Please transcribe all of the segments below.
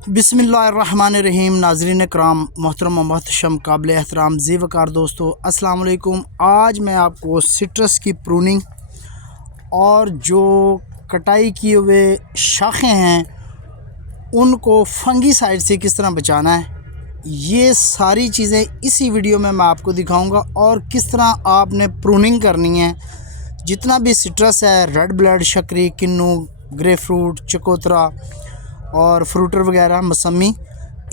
बिस्मिल्लाहिर्रहमानिर्रहीम। नाज़रीन कराम, मोहतरम मोहतशम, काबिल एहतराम ज़ी वकार दोस्तों, अस्सलाम वालेकुम। आज मैं आपको सिट्रस की प्रूनिंग और जो कटाई किए हुए शाखें हैं उनको फंगीसाइड से किस तरह बचाना है, ये सारी चीज़ें इसी वीडियो में मैं आपको दिखाऊंगा। और किस तरह आपने प्रूनिंग करनी है। जितना भी सिट्रस है, रेड ब्लड, शक्करी, किन्नू, ग्रे फ्रूट, चकोतरा और फ्रूटर वगैरह, मौसमी,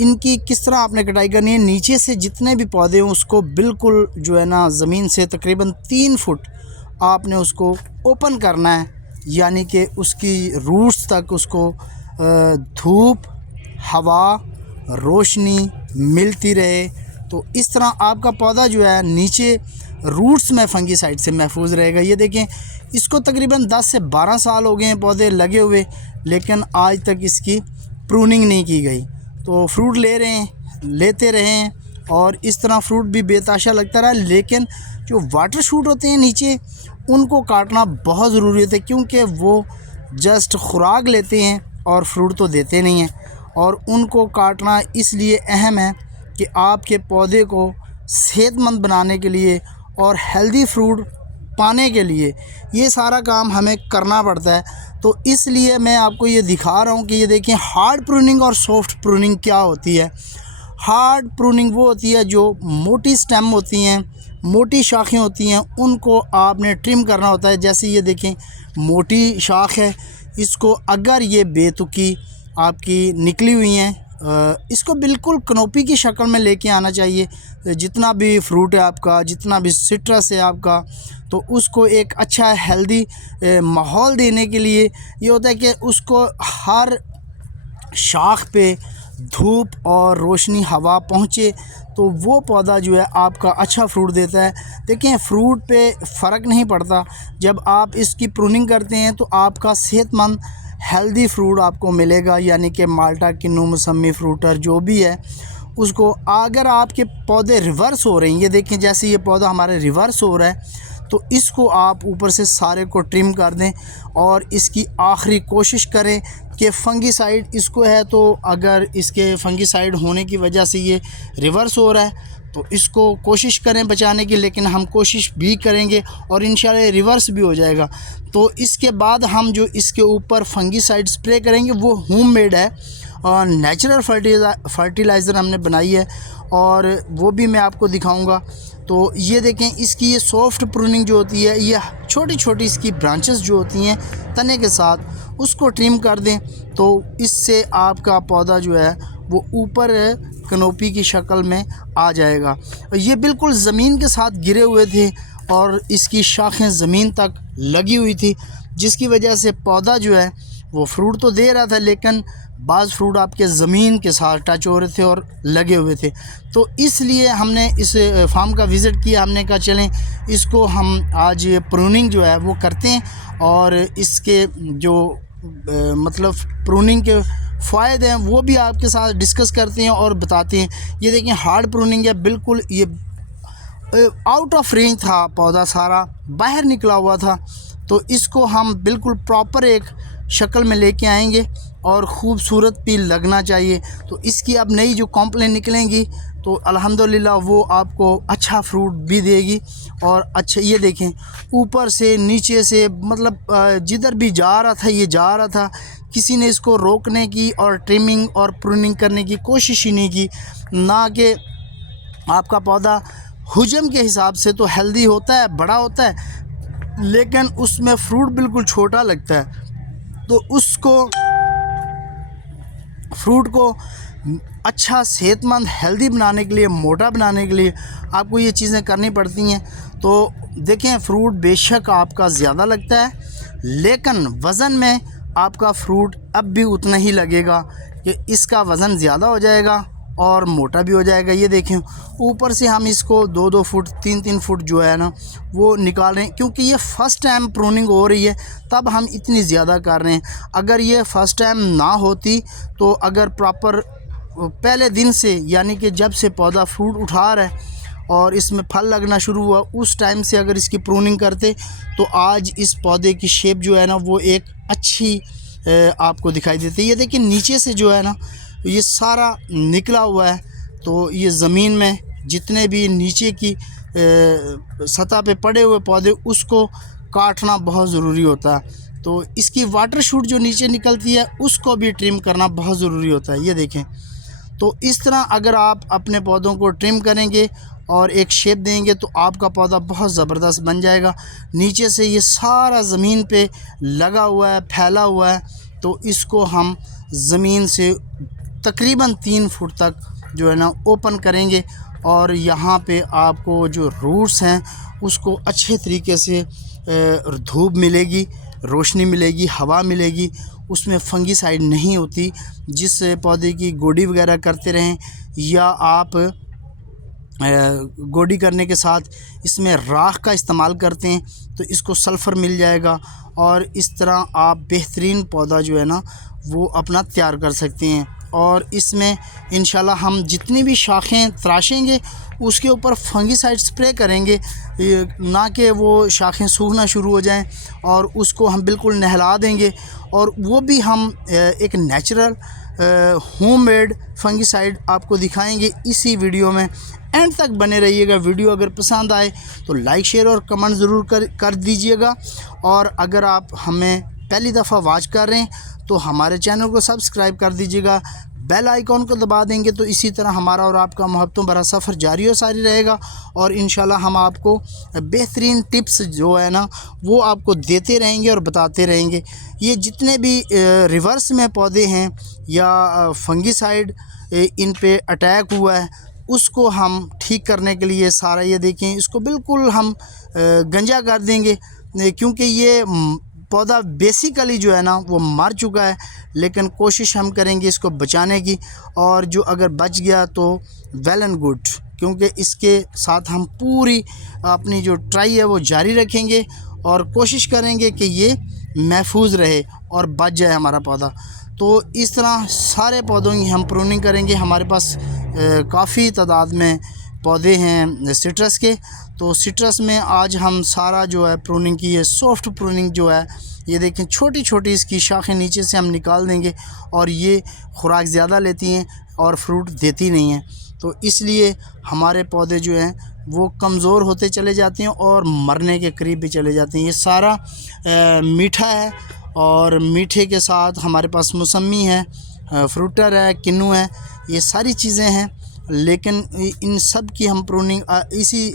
इनकी किस तरह आपने कटाई करनी है। नीचे से जितने भी पौधे हैं उसको बिल्कुल जो है ना ज़मीन से तकरीबन 3 फुट आपने उसको ओपन करना है, यानी कि उसकी रूट्स तक उसको धूप, हवा, रोशनी मिलती रहे। तो इस तरह आपका पौधा जो है नीचे रूट्स में फंगीसाइड से महफूज रहेगा। ये देखें, इसको तकरीबन 10 से 12 साल हो गए हैं पौधे लगे हुए, लेकिन आज तक इसकी प्रूनिंग नहीं की गई। तो फ्रूट लेते रहें और इस तरह फ्रूट भी बेताशा लगता रहा। लेकिन जो वाटर शूट होते हैं नीचे, उनको काटना बहुत ज़रूरी होता है, क्योंकि वो जस्ट खुराक लेते हैं और फ्रूट तो देते नहीं हैं। और उनको काटना इसलिए अहम है कि आपके पौधे को सेहतमंद बनाने के लिए और हेल्दी फ्रूट पाने के लिए ये सारा काम हमें करना पड़ता है। तो इसलिए मैं आपको ये दिखा रहा हूँ कि ये देखें, हार्ड प्रूनिंग और सॉफ्ट प्रूनिंग क्या होती है। हार्ड प्रूनिंग वो होती है जो मोटी स्टेम होती हैं, मोटी शाखें होती हैं, उनको आपने ट्रिम करना होता है। जैसे ये देखें, मोटी शाख है, इसको अगर ये बेतुकी आपकी निकली हुई हैं, इसको बिल्कुल कनोपी की शक्ल में लेके आना चाहिए। जितना भी फ्रूट है आपका, जितना भी सिट्रस है आपका, तो उसको एक अच्छा हेल्दी माहौल देने के लिए ये होता है कि उसको हर शाख पे धूप और रोशनी, हवा पहुँचे, तो वो पौधा जो है आपका अच्छा फ्रूट देता है। देखें, फ्रूट पे फ़र्क नहीं पड़ता। जब आप इसकी प्रूनिंग करते हैं तो आपका सेहतमंद हेल्दी फ्रूट आपको मिलेगा, यानी कि माल्टा, किन्नू, मौसमी, फ्रूटर जो भी है उसको। अगर आपके पौधे रिवर्स हो रहे हैं, ये देखें जैसे ये पौधा हमारे रिवर्स हो रहा है, तो इसको आप ऊपर से सारे को ट्रिम कर दें और इसकी आखिरी कोशिश करें कि फंगीसाइड इसको है, तो अगर इसके फंगीसाइड होने की वजह से ये रिवर्स हो रहा है तो इसको कोशिश करें बचाने की। लेकिन हम कोशिश भी करेंगे और इंशाल्लाह रिवर्स भी हो जाएगा। तो इसके बाद हम जो इसके ऊपर फंगीसाइड स्प्रे करेंगे वो होममेड है और नेचुरल फर्टिलाइज़र हमने बनाई है, और वो भी मैं आपको दिखाऊंगा। तो ये देखें, इसकी ये सॉफ्ट प्रूनिंग जो होती है, ये छोटी छोटी इसकी ब्रांचेस जो होती हैं तने के साथ, उसको ट्रिम कर दें, तो इससे आपका पौधा जो है वो ऊपर कनोपी की शक्ल में आ जाएगा। ये बिल्कुल ज़मीन के साथ गिरे हुए थे और इसकी शाखें ज़मीन तक लगी हुई थी, जिसकी वजह से पौधा जो है वो फ्रूट तो दे रहा था, लेकिन बाज़ फ्रूट आपके ज़मीन के साथ टच हो रहे थे और लगे हुए थे। तो इसलिए हमने इस फार्म का विज़िट किया। हमने कहा चलें इसको हम आज प्रूनिंग जो है वो करते हैं, और इसके जो मतलब प्रूनिंग के फ़ायदे हैं वो भी आपके साथ डिस्कस करते हैं और बताते हैं। ये देखें, हार्ड प्रूनिंग है, बिल्कुल ये आउट ऑफ रेंज था, पौधा सारा बाहर निकला हुआ था। तो इसको हम बिल्कुल प्रॉपर एक शक्ल में लेके आएंगे और ख़ूबसूरत भी लगना चाहिए। तो इसकी अब नई जो कॉम्प्लेन निकलेंगी तो अल्हम्दुलिल्लाह वो आपको अच्छा फ्रूट भी देगी। और अच्छा, ये देखें, ऊपर से नीचे से मतलब जिधर भी जा रहा था ये जा रहा था, किसी ने इसको रोकने की और ट्रिमिंग और प्रूनिंग करने की कोशिश ही नहीं की। ना कि आपका पौधा हुजम के हिसाब से तो हेल्दी होता है, बड़ा होता है, लेकिन उसमें फ्रूट बिल्कुल छोटा लगता है। तो उसको फ्रूट को अच्छा, सेहतमंद, हेल्दी बनाने के लिए, मोटा बनाने के लिए आपको ये चीज़ें करनी पड़ती हैं। तो देखें, फ्रूट बेशक आपका ज़्यादा लगता है, लेकिन वज़न में आपका फ्रूट अब भी उतना ही लगेगा कि इसका वज़न ज़्यादा हो जाएगा और मोटा भी हो जाएगा। ये देखें, ऊपर से हम इसको 2-2 फुट, 3-3 फुट जो है ना वो निकाल रहे हैं, क्योंकि ये फ़र्स्ट टाइम प्रूनिंग हो रही है, तब हम इतनी ज़्यादा कर रहे हैं। अगर ये फ़र्स्ट टाइम ना होती तो अगर प्रॉपर पहले दिन से, यानी कि जब से पौधा फ्रूट उठा रहा है और इसमें फल लगना शुरू हुआ, उस टाइम से अगर इसकी प्रूनिंग करते तो आज इस पौधे की शेप जो है ना वो एक अच्छी आपको दिखाई देती है। ये देखिए, नीचे से जो है ना ये सारा निकला हुआ है। तो ये ज़मीन में जितने भी नीचे की सतह पे पड़े हुए पौधे उसको काटना बहुत ज़रूरी होता है। तो इसकी वाटर शूट जो नीचे निकलती है उसको भी ट्रिम करना बहुत ज़रूरी होता है। ये देखें, तो इस तरह अगर आप अपने पौधों को ट्रिम करेंगे और एक शेप देंगे तो आपका पौधा बहुत ज़बरदस्त बन जाएगा। नीचे से ये सारा ज़मीन पे लगा हुआ है, फैला हुआ है, तो इसको हम ज़मीन से तकरीबन 3 फुट तक जो है ना ओपन करेंगे और यहाँ पे आपको जो रूट्स हैं उसको अच्छे तरीके से धूप मिलेगी, रोशनी मिलेगी, हवा मिलेगी, उसमें फंगीसाइड नहीं होती। जिस पौधे की गोडी वगैरह करते रहें या आप गोडी करने के साथ इसमें राख का इस्तेमाल करते हैं तो इसको सल्फ़र मिल जाएगा और इस तरह आप बेहतरीन पौधा जो है ना वो अपना तैयार कर सकते हैं। और इसमें इंशाल्लाह हम जितनी भी शाखें तराशेंगे उसके ऊपर फंगीसाइड स्प्रे करेंगे, ना कि वो शाखें सूखना शुरू हो जाएं, और उसको हम बिल्कुल नहला देंगे। और वो भी हम एक नेचुरल होममेड फंगीसाइड आपको दिखाएंगे इसी वीडियो में। एंड तक बने रहिएगा। वीडियो अगर पसंद आए तो लाइक, शेयर और कमेंट ज़रूर कर दीजिएगा। और अगर आप हमें पहली दफ़ा वॉच कर रहे हैं तो हमारे चैनल को सब्सक्राइब कर दीजिएगा, बेल आइकॉन को दबा देंगे तो इसी तरह हमारा और आपका मोहब्बतों भरा सफ़र जारी और सारी रहेगा। और इंशाल्लाह हम आपको बेहतरीन टिप्स जो है ना वो आपको देते रहेंगे और बताते रहेंगे। ये जितने भी रिवर्स में पौधे हैं या फंगीसाइड इन पे अटैक हुआ है उसको हम ठीक करने के लिए सारा, ये देखें, इसको बिल्कुल हम गंजा कर देंगे, क्योंकि ये पौधा बेसिकली जो है ना वो मर चुका है। लेकिन कोशिश हम करेंगे इसको बचाने की, और जो अगर बच गया तो वेल एंड गुड, क्योंकि इसके साथ हम पूरी अपनी जो ट्राई है वो जारी रखेंगे और कोशिश करेंगे कि ये महफूज रहे और बच जाए हमारा पौधा। तो इस तरह सारे पौधों की हम प्रूनिंग करेंगे। हमारे पास काफ़ी तादाद में पौधे हैं सिट्रस के, तो सिट्रस में आज हम सारा जो है प्रूनिंग की है। सॉफ्ट प्रूनिंग जो है, ये देखें, छोटी छोटी इसकी शाखें नीचे से हम निकाल देंगे और ये खुराक ज़्यादा लेती हैं और फ्रूट देती नहीं हैं। तो इसलिए हमारे पौधे जो हैं वो कमज़ोर होते चले जाते हैं और मरने के करीब भी चले जाते हैं। ये सारा मीठा है और मीठे के साथ हमारे पास मौसमी है, फ्रूटर है, किन्नू है, ये सारी चीज़ें हैं। लेकिन इन सब की हम प्रूनिंग इसी,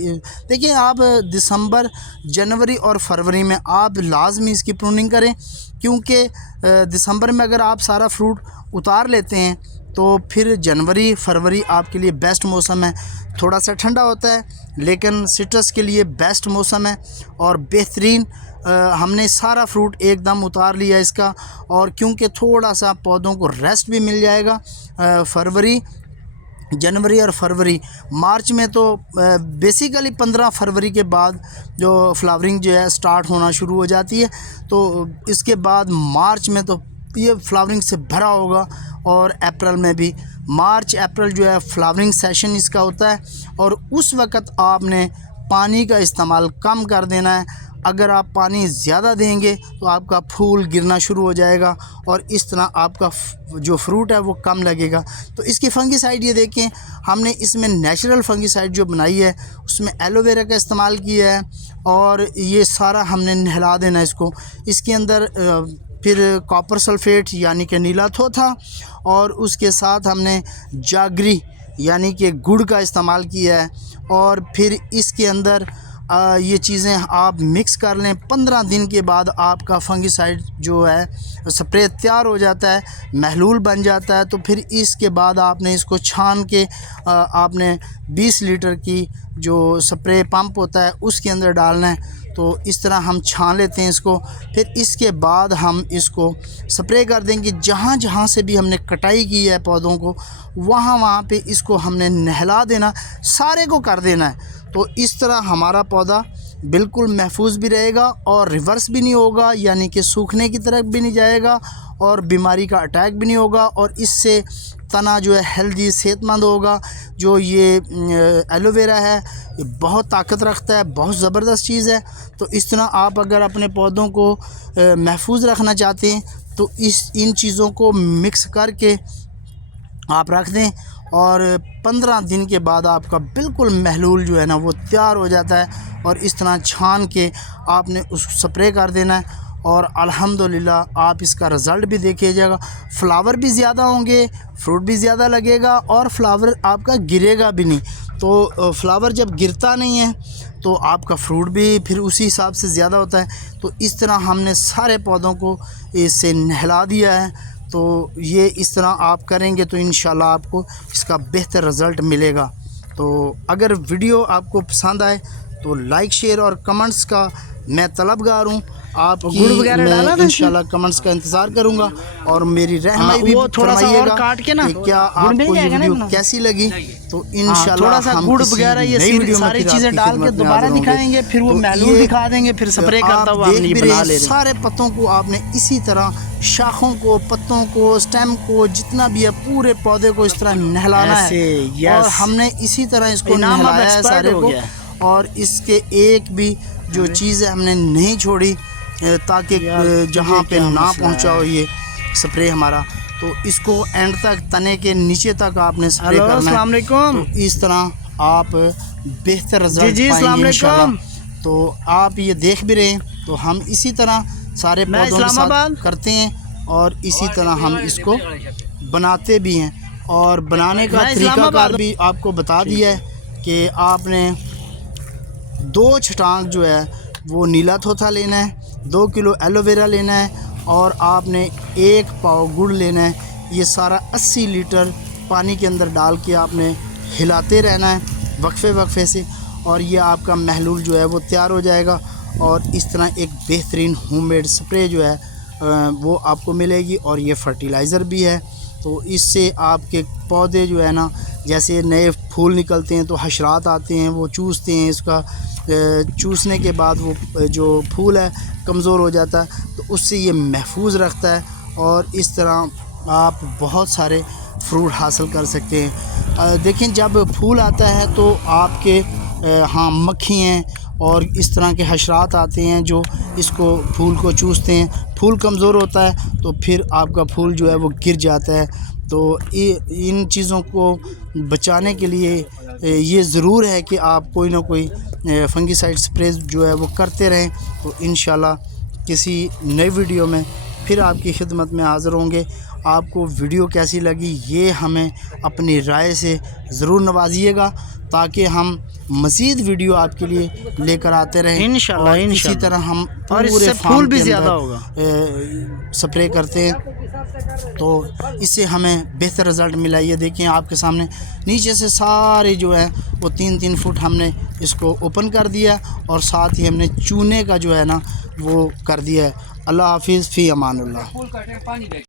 देखिए, आप दिसंबर, जनवरी और फरवरी में आप लाजमी इसकी प्रूनिंग करें, क्योंकि दिसंबर में अगर आप सारा फ्रूट उतार लेते हैं तो फिर जनवरी, फरवरी आपके लिए बेस्ट मौसम है। थोड़ा सा ठंडा होता है लेकिन सिट्रस के लिए बेस्ट मौसम है और बेहतरीन। हमने सारा फ्रूट एकदम उतार लिया इसका, और क्योंकि थोड़ा सा पौधों को रेस्ट भी मिल जाएगा। फरवरी, जनवरी और फरवरी, मार्च में तो बेसिकली 15 फरवरी के बाद जो फ्लावरिंग जो है स्टार्ट होना शुरू हो जाती है। तो इसके बाद मार्च में तो ये फ्लावरिंग से भरा होगा, और अप्रैल में भी, मार्च अप्रैल जो है फ्लावरिंग सेशन इसका होता है। और उस वक़्त आपने पानी का इस्तेमाल कम कर देना है। अगर आप पानी ज़्यादा देंगे तो आपका फूल गिरना शुरू हो जाएगा और इस तरह आपका जो फ्रूट है वो कम लगेगा। तो इसकी फंगीसाइड, ये देखें, हमने इसमें नेचुरल फंगीसाइड जो बनाई है उसमें एलोवेरा का इस्तेमाल किया है, और ये सारा हमने नहला देना इसको। इसके अंदर फिर कॉपर सल्फेट यानी कि नीला थोथा, और उसके साथ हमने जागरी यानी कि गुड़ का इस्तेमाल किया है। और फिर इसके अंदर ये चीज़ें आप मिक्स कर लें। 15 दिन के बाद आपका फंगीसाइड जो है स्प्रे तैयार हो जाता है, महलूल बन जाता है। तो फिर इसके बाद आपने इसको छान के आपने 20 लीटर की जो स्प्रे पंप होता है उसके अंदर डालना है। तो इस तरह हम छान लेते हैं इसको। फिर इसके बाद हम इसको स्प्रे कर देंगे। जहाँ जहाँ से भी हमने कटाई की है पौधों को, वहाँ पे इसको हमने नहला देना, सारे को कर देना है। तो इस तरह हमारा पौधा बिल्कुल महफूज भी रहेगा और रिवर्स भी नहीं होगा, यानी कि सूखने की तरफ भी नहीं जाएगा और बीमारी का अटैक भी नहीं होगा, और इससे तना जो है हेल्दी, सेहतमंद होगा। जो ये एलोवेरा है ये बहुत ताकत रखता है, बहुत ज़बरदस्त चीज़ है। तो इस तरह आप अगर अपने पौधों को महफूज रखना चाहते हैं तो इन चीज़ों को मिक्स करके आप रख दें और 15 दिन के बाद आपका बिल्कुल महलूल जो है ना वो तैयार हो जाता है। और इस तरह छान के आपने उस स्प्रे कर देना है और अल्हम्दुलिल्लाह आप इसका रिज़ल्ट भी देखिएगा। फ्लावर भी ज़्यादा होंगे, फ्रूट भी ज़्यादा लगेगा और फ्लावर आपका गिरेगा भी नहीं। तो फ्लावर जब गिरता नहीं है तो आपका फ्रूट भी फिर उसी हिसाब से ज़्यादा होता है। तो इस तरह हमने सारे पौधों को इससे नहला दिया है। तो ये इस तरह आप करेंगे तो इंशाल्लाह आपको इसका बेहतर रिज़ल्ट मिलेगा। तो अगर वीडियो आपको पसंद आए तो लाइक शेयर और कमेंट्स का मैं तलबगार हूँ। आपकी गुड़ वगैरह डाला था इंशाल्लाह कमेंट्स का इंतज़ार करूँगा और मेरी रहनुमाई भी वो थोड़ा सा और काट के ना कि क्या आपको ये वीडियो कैसी लगी। तो इंशाल्लाह थोड़ा सा हम गुड़ किसी वगैरह ये नई वीडियो में सारी फिर चीज़ें आपकी डाल के खिदमत में दोबारा हाज़िर होंगे। दिखाएंगे, फिर वो तो महलूल ये दिखा देंगे, फिर स्प्रे करता हुआ आप हम नहीं देख भी बना रहे ले हैं, रहे। सारे पत्तों को आपने इसी तरह शाखों को, पत्तों को, स्टेम को, जितना भी है पूरे पौधे को इस तरह नहलाना है। और हमने इसी तरह इसको नहलाया है सारे को। और इसके एक भी जो चीज़ है हमने नहीं छोड़ी ताकि जहाँ पे ना पहुँचा हो ये स्प्रे हमारा। तो इसको एंड तक, तने के नीचे तक आपने स्प्रे करना है। अस्सलाम वालेकुम। तो इस तरह आप बेहतर रिजल्ट जी, अस्सलाम पाएंगे इंशाल्लाह। वालेकुम। तो आप ये देख भी रहे हैं। तो हम इसी तरह सारे पौधों के साथ करते हैं और इसी तरह हम इसको बनाते भी हैं। और बनाने का तरीकाकार भी आपको बता दिया है कि आपने 2 छटांग जो है वो नीला थोथा लेना है, 2 किलो एलोवेरा लेना है और आपने 1 पाव गुड़ लेना है। ये सारा 80 लीटर पानी के अंदर डाल के आपने हिलाते रहना है वक्फे से। और ये आपका महलूल जो है वो तैयार हो जाएगा। और इस तरह एक बेहतरीन होममेड स्प्रे जो है वो आपको मिलेगी। और ये फर्टिलाइज़र भी है। तो इससे आपके पौधे जो है ना, जैसे नए फूल निकलते हैं तो हशरात आते हैं, वो चूसते हैं, इसका चूसने के बाद वो जो फूल है कमज़ोर हो जाता है। तो उससे ये महफूज रखता है और इस तरह आप बहुत सारे फ्रूट हासिल कर सकते हैं। देखें, जब फूल आता है तो आपके हाँ मक्खियाँ और इस तरह के हशरात आते हैं जो इसको फूल को चूसते हैं। फूल कमज़ोर होता है तो फिर आपका फूल जो है वो गिर जाता है। तो इन चीज़ों को बचाने के लिए ये ज़रूर है कि आप कोई ना कोई फंगीसाइड स्प्रे जो है वो करते रहें। तो इंशाल्लाह किसी नई वीडियो में फिर आपकी खिदमत में हाज़िर होंगे। आपको वीडियो कैसी लगी ये हमें अपनी राय से ज़रूर नवाजिएगा ताकि हम मज़ीद वीडियो आपके लिए लेकर आते रहें इंशाल्लाह। इसी तरह हम पूरे फूल भी ज़्यादा होगा स्प्रे करते हैं तो इससे हमें बेहतर रिज़ल्ट मिला। ये देखें आपके सामने नीचे से सारे जो है वो 3-3 फुट हमने इसको ओपन कर दिया और साथ ही हमने चूने का जो है ना वो कर दिया है। अल्लाह हाफिज़, फ़ी अमानुल्लाह।